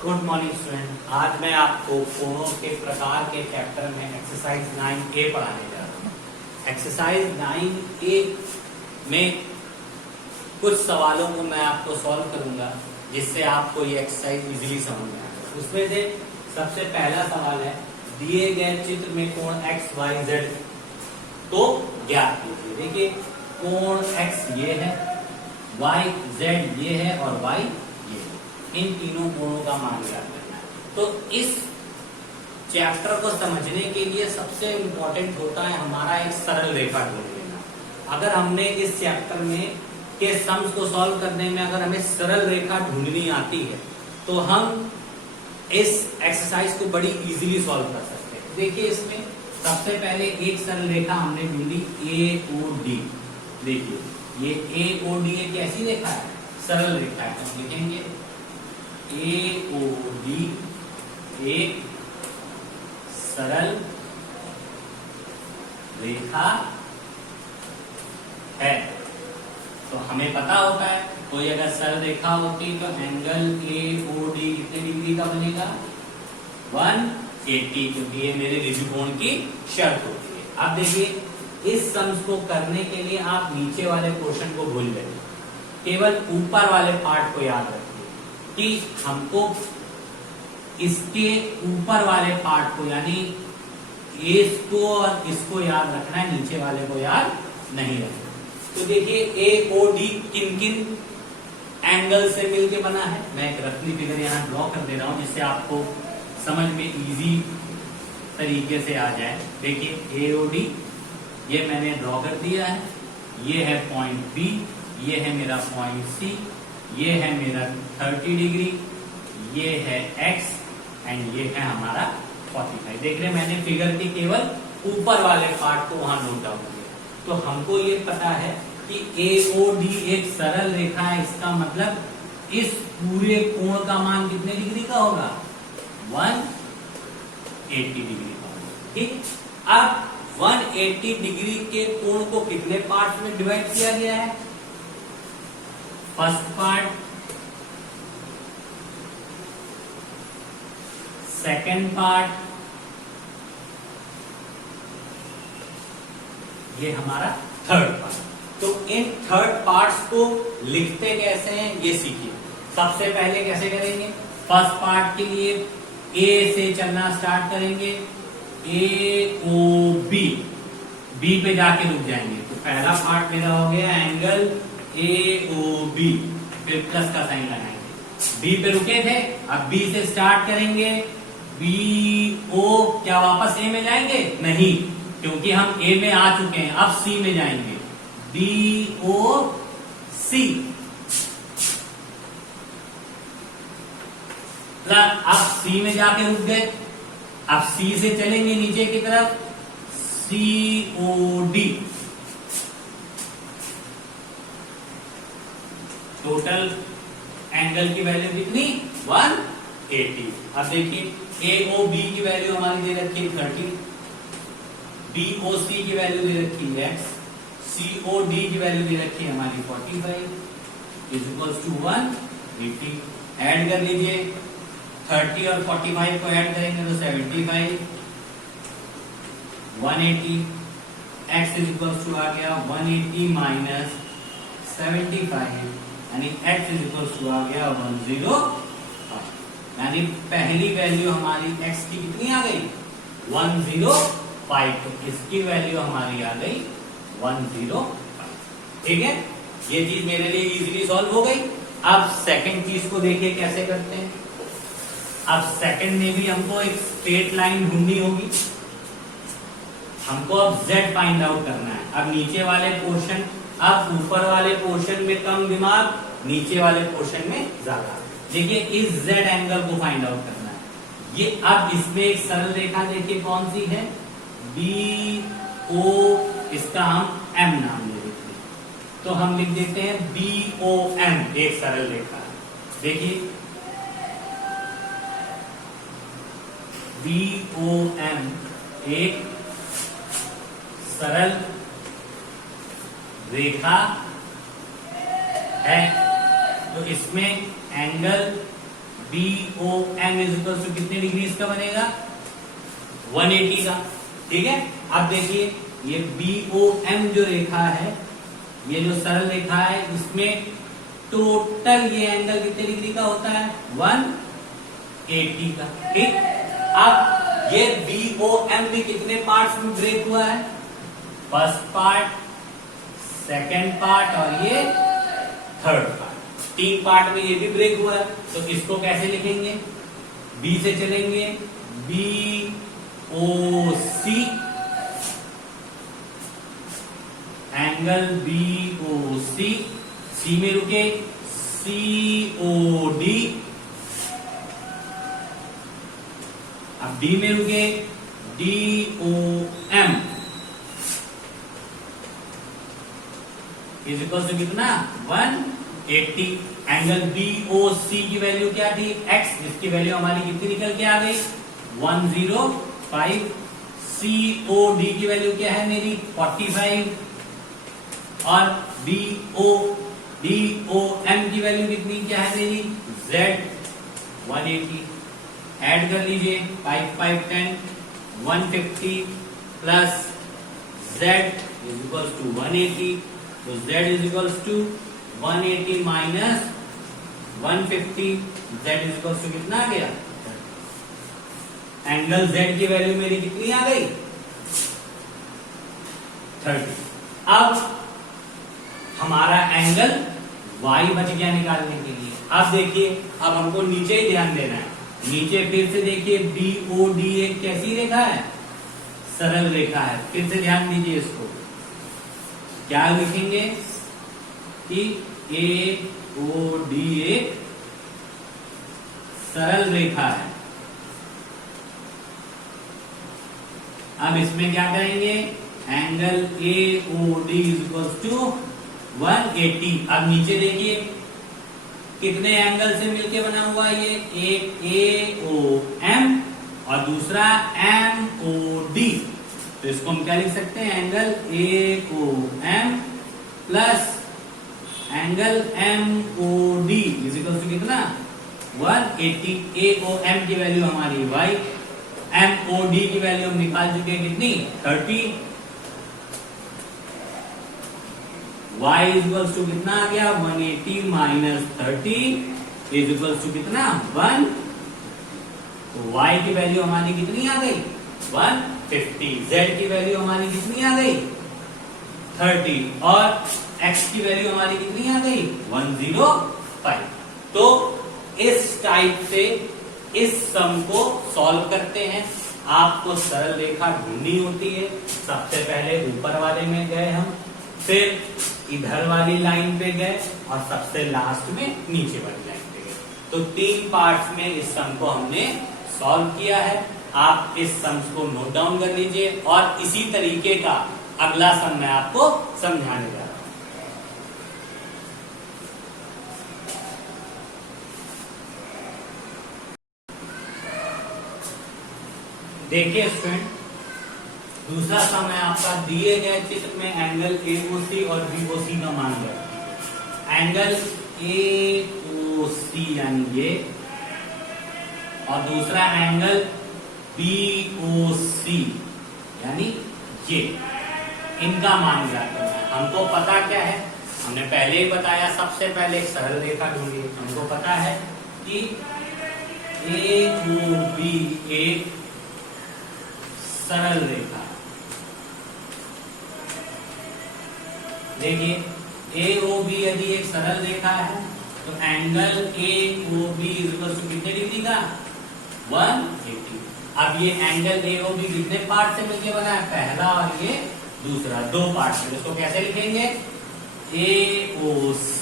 Good morning student. आज मैं आपको कोणों के प्रकार के चैप्टर में एक्सरसाइज 9A पढ़ाने जा रहा हूँ। एक्सरसाइज 9A में कुछ सवालों को मैं आपको सॉल्व करूंगा जिससे आपको ये एक्सरसाइज इजीली समझ में आएगा। उसमें से सबसे पहला सवाल है, दिए गए चित्र में कोण एक्स वाई जेड तो ज्ञात कीजिए। देखिए कोण एक्स ये है, वाई जेड ये है और वाई ये है। इन तीनों कोणों का मान ज्ञात करना है। तो इस चैप्टर को समझने के लिए सबसे इम्पोर्टेंट होता है हमारा एक सरल रेखा ढूंढ लेना। अगर हमने इस चैप्टर में के सम्स को सॉल्व करने में अगर हमें सरल रेखा ढूंढनी आती है तो हम इस एक्सरसाइज को बड़ी इजीली सॉल्व कर सकते हैं। देखिए इसमें सबसे पहले एक सरल रेखा हमने ढूंढी AOD। देखिए ये AOD एक कैसी रेखा है? सरल रेखा है। हम लिखेंगे AOD एक सरल रेखा है। तो हमें पता होता है कोई अगर सरल रेखा होती तो एंगल AOD कितने डिग्री का बनेगा? 180, क्योंकि ये मेरे ऋजुकोण की शर्त होती है। अब देखिए इस सम्स को करने के लिए आप नीचे वाले पोर्शन को भूल जाइए, केवल ऊपर वाले पार्ट को याद रखिए कि हमको इसके ऊपर वाले पार्ट को यानी इसको और इसको याद रखना है, नीचे वाले को याद नहीं रखना। तो देखिए AOD किन किन एंगल से मिलके बना है। मैं एक रफली फिगर यहाँ ड्रॉ कर दे रहा हूं जिससे आपको समझ में इजी तरीके से आ जाए। देखिए AOD ये मैंने ड्रॉ कर दिया है। ये है पॉइंट B, ये है मेरा पॉइंट C, ये है मेरा 30 डिग्री, ये है X एंड ये है हमारा 45। देख रहे मैंने फिगर के केवल ऊपर वाले पार्ट को वहां नोट डाउन किया। तो हमको ये पता है कि AOD एक सरल रेखा है। इसका मतलब इस पूरे कोण का मान कितने डिग्री का होगा? 180 डिग्री का होगा। ठीक। अब 180 डिग्री के कोण को कितने पार्ट में डिवाइड किया गया है? फर्स्ट पार्ट, सेकेंड पार्ट, ये हमारा थर्ड पार्ट। तो इन थर्ड पार्ट्स को लिखते कैसे हैं ये सीखिए। सबसे पहले कैसे करेंगे? फर्स्ट पार्ट के लिए A से चलना स्टार्ट करेंगे, AOB, B पे जाके रुक जाएंगे। तो पहला पार्ट मेरा हो गया एंगल AOB, फिर प्लस का साइन लगाएंगे। B पे रुके थे, अब B से स्टार्ट करेंगे, BO। क्या वापस A में जाएंगे? नहीं, क्योंकि हम A में आ चुके हैं। अब C में जाएंगे, BOC। अब C में जाके रुक गए, अब C से चलेंगे नीचे की तरफ, COD। टोटल एंगल की वैल्यू कितनी? 180। अब देखिए AOB की वैल्यू हमारी दे रखी है 30, BOC की वैल्यू दे रखी है X, COD की वैल्यू दे रखी है हमारी 45 इज इक्वल्स टू 180। ऐड कर लीजिए, 30 और 45 को ऐड करेंगे तो 75, 180। X इज इक्वल्स टू आ गया 180 माइनस 75 यानी X इज इक्वल्स टू आ गया 105। यानी पहली वैल्यू हमारी X की कितनी आ गई? 105। तो इसकी वैल्यू हमारी आ गई 105। ठीक है, ये चीज मेरे लिए इजीली सॉल्व हो गई। अब सेकंड चीज को देखिए कैसे करते हैं। अब सेकंड में भी हमको एक स्ट्रेट लाइन ढूंढनी होगी। हमको अब Z फाइंड आउट करना है। अब नीचे वाले पोर्शन, अब ऊपर वाले पोर्शन में कम दिमाग, नीचे वाले पोर्शन में ज्यादा। देखिए इस Z एंगल को फाइंड आउट करना है। ये अब इसमें एक सरल रेखा देखिए कौन सी है? BO, इसका हम M नाम ले देते हैं। तो हम लिख देते हैं BOM एक सरल रेखा है। देखिए BOM एक सरल रेखा है, तो इसमें angle BOM is equal to कितने डिग्रीज का बनेगा? 180 का। ठीक है, अब देखिए ये BOM जो रेखा है, ये जो सरल रेखा है, इसमें टोटल ये एंगल कितने डिग्री का होता है? 180 का। ठीक, अब ये BOM भी कितने पार्ट्स में ब्रेक हुआ है? फर्स्ट पार्ट, सेकेंड पार्ट और ये थर्ड पार्ट। 3 पार्ट में ये भी ब्रेक हुआ है, तो इसको कैसे लिखेंगे? B से चलेंगे, BOC, एंगल BOC, C में रुके COD, अब D में रुके DOM इज इक्वल टू कितना? 180। एंगल BOC की वैल्यू क्या थी? x, जिसकी वैल्यू हमारी कितनी निकल के आ गई? 105। COD की वैल्यू क्या है मेरी? 45। और DOM की वैल्यू कितनी क्या है मेरी? Z 180। ऐड कर लीजिए, 5 5 10, 150 plus Z is equal to 180, तो Z is equal to 180 minus 150, Z is equal to कितना आ गया? एंगल Z की वैल्यू मेरी कितनी आ गई? 30। अब हमारा एंगल Y बच गया निकालने के लिए। अब देखिए, अब हमको नीचे ही ध्यान देना है। नीचे फिर से देखिए, BOD एक कैसी रेखा है? सरल रेखा है। फिर से ध्यान दीजिए इसको, क्या लिखेंगे कि AOD एक सरल रेखा है। अब इसमें क्या करेंगे? Angle AOD is equal to 180। अब नीचे देखिए कितने एंगल से मिलके बना हुआ है ये? एक AOM और दूसरा MOD। तो इसको हम क्या लिख सकते हैं? Angle AOM plus angle MOD is equal to कितना? 180। AOM की वैल्यू हमारी y, MOD की वैल्यू हम निकाल चुके हैं कितनी? 30। y इज इक्वल टू कितना आ गया? 180 माइनस 30 इज इक्वल टू कितना? 1। तो y की वैल्यू हमारी कितनी आ गई? 150। z की वैल्यू हमारी कितनी आ गई? 30। और x की वैल्यू हमारी कितनी आ गई? 105। तो इस टाइप से इस सम को सॉल्व करते हैं। आपको सरल रेखा ढूंढनी होती है। सबसे पहले ऊपर वाले में गए हम, फिर इधर वाली लाइन पे गए और सबसे लास्ट में नीचे वाली लाइन पे गए। तो 3 पार्ट्स में इस सम को हमने सॉल्व किया है। आप इस सम को नोट डाउन कर लीजिए और इसी तरीके का अगला सम मैं आपको समझाने जा रहा हूं। देखिए स्टूडेंट, दूसरा सम है आपका, दिए गए चित्र में एंगल AOC और BOC का मान है। एंगल AOC यानी ये, और दूसरा एंगल BOC यानी ये, इनका मान ज्ञात करना है। हमको पता क्या है? हमने पहले ही बताया, सबसे पहले एक सरल रेखा ढूंढी। हमको पता है कि AOB एक सरल रेखा। देखिए AOB यदि एक सरल रेखा है तो एंगल AOB कितने डिग्री का? 180। अब ये एंगल AOB कितने पार्ट से मिलकर बना है? पहला और ये दूसरा, 2 पार्ट से। इसको कैसे लिखेंगे? AOC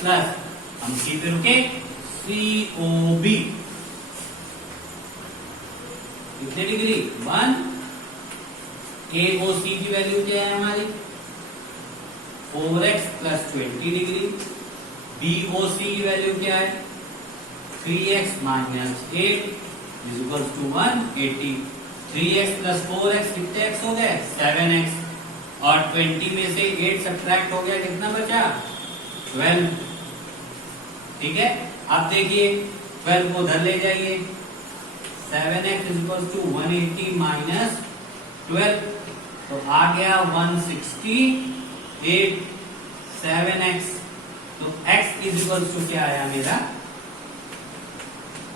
प्लस हम सी पे रुके COB कितने डिग्री? 1। AOC की वैल्यू क्या है हमारी? 4x plus 20 degree. BOC की वैल्यू क्या है? 3x minus 8 is equal to 180। 3x plus 4x कितने x हो गए? 7x। और 20 में से 8 सब्ट्रैक्ट हो गया, कितना बचा? 12। ठीक है, अब देखिए 12 को उधर ले जाइए, 7x इक्वल टू 180 माइनस 12, तो आ गया 168 7x, तो x इज इक्वल टू क्या आया मेरा?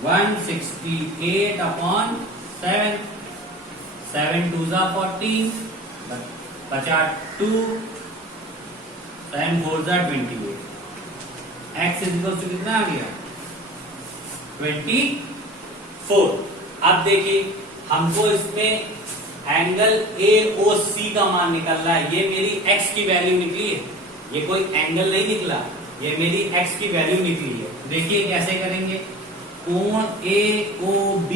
168 अपॉन 7, 7 2 जा 14, बचा 2, 7 4 जा 28, x इज इक्वल टू कितना आ गया? 24। अब देखिए हमको इसमें एंगल AOC का मान निकलना है। ये मेरी x की वैल्यू निकली है, ये कोई एंगल नहीं निकला, ये मेरी x की वैल्यू निकली है। देखिए कैसे करेंगे, कोण AOB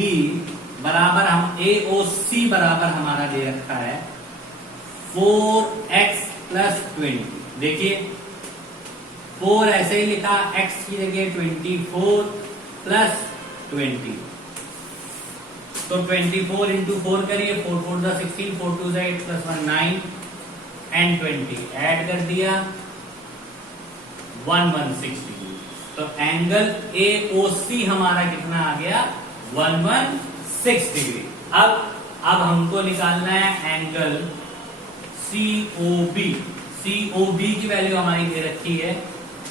बराबर, हम AOC बराबर हमारा दे रखा है 4x प्लस 20। देखिए 4 ऐसे ही लिखा, x की जगह 24 प्लस 20, तो 24 इंटू 4 करिए, 4 4 जा 16, 4 2 जा 8 प्लस 1 9 एंड 20 ऐड कर दिया 116 डिग्री। तो एंगल AOC हमारा कितना आ गया? 116 डिग्री। अब हमको निकालना है एंगल COB। COB की वैल्यू हमारी दे रखी है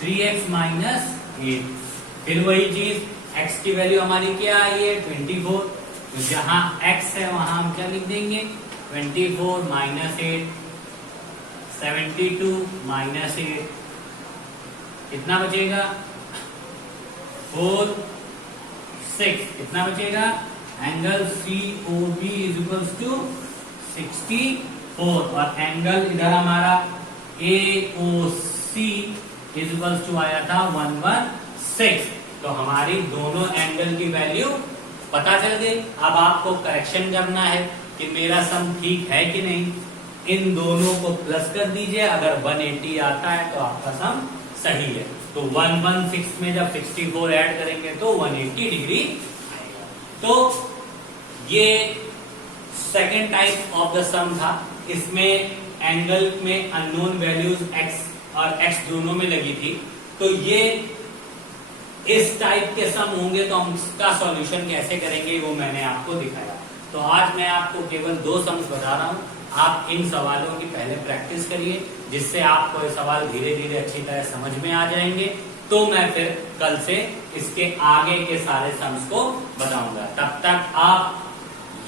3x माइनस 8। फिर वही चीज, x की वैल्यू हमारी क्या आई है? 24, तो जहां x है वहां हम क्या लिख देंगे? 24 माइनस 8, 72 माइनस 8, कितना बचेगा? 4 6, कितना बचेगा? Angle COB is equal to 64, और एंगल इधर हमारा AOC इज इक्वल टू आया था 116। तो हमारी दोनों एंगल की वैल्यू पता चल गई। अब आपको करेक्शन करना है कि मेरा सम ठीक है कि नहीं। इन दोनों को प्लस कर दीजिए, अगर 180 आता है तो आपका सम सही है। तो 116 में जब 64 ऐड करेंगे तो 180 डिग्री आएगा। तो ये सेकेंड टाइप ऑफ द सम था। इसमें एंगल में अननोन वैल्यूज x और x दोनों में लगी थी। तो ये इस टाइप के सम होंगे तो हम इसका सॉल्यूशन कैसे करेंगे वो मैंने आपको दिखाया। तो आज मैं आपको केवल 2 सम्स बता रहा हूँ। आप इन सवालों की पहले प्रैक्टिस करिए, जिससे आपको ये सवाल धीरे धीरे अच्छी तरह समझ में आ जाएंगे। तो मैं फिर कल से इसके आगे के सारे सम्स को बताऊंगा। तब तक आप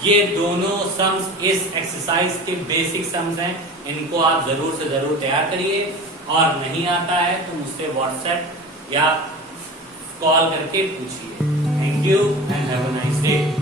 ये दोनों सम्स इस एक्सरसाइज के बेसिक सम्स हैं, इनको आप जरूर से जरूर तैयार करिए। और नहीं आता है तो मुझसे व्हाट्सएप या कॉल करके पूछिए। Thank you and have a nice day.